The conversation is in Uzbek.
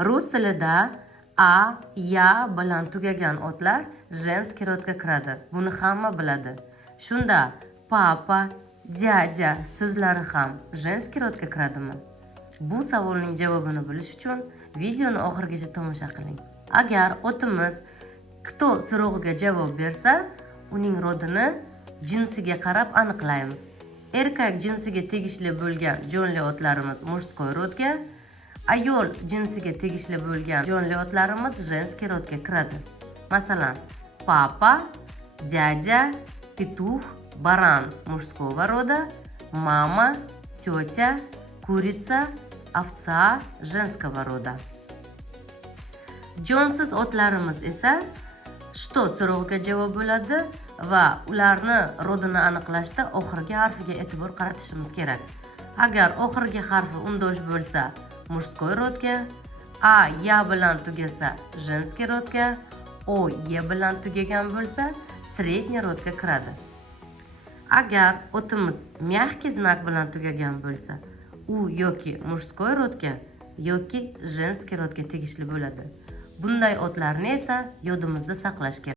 Rus tilida a, ya bilan tugagan otlar женский rodga kiradi. Buni hamma biladi. Shunda papa, dядя so'zlari ham женский rodga kiradimi? Bu savolning javobini bilish uchun videoni oxirigacha tomosha qiling. Agar otimiz кто so'rog'iga javob bersa, uning rodini jinsiga qarab aniqlaymiz. Erkak jinsiga tegishli bo'lgan jonli otlarimiz мужской rodga, ayol jinsiga tegishli bo'lgan jonli otlarimiz женский rodga kiradi. Masalan, papa, dядя, петух, баран мужского рода, мама, тетя, курица, овца женского рода. Jonsiz otlarimiz esa что so'rog'iga javob bo'ladi va ularni rodini aniqlashda oxirgi harfiga e'tibor qaratishimiz kerak. Agar oxirgi harfi undosh bo'lsa, мужской rodga, a ya bilan tugasa, женский rodga, o ye bilan tugagan bo'lsa, средний rodga kiradi. Agar otimiz мягкий znak bilan tugagan bo'lsa, u yoki мужской rodga yoki женский rodga tegishli bo'ladi. Bunday otlarni esa yodimizda saqlash kerak.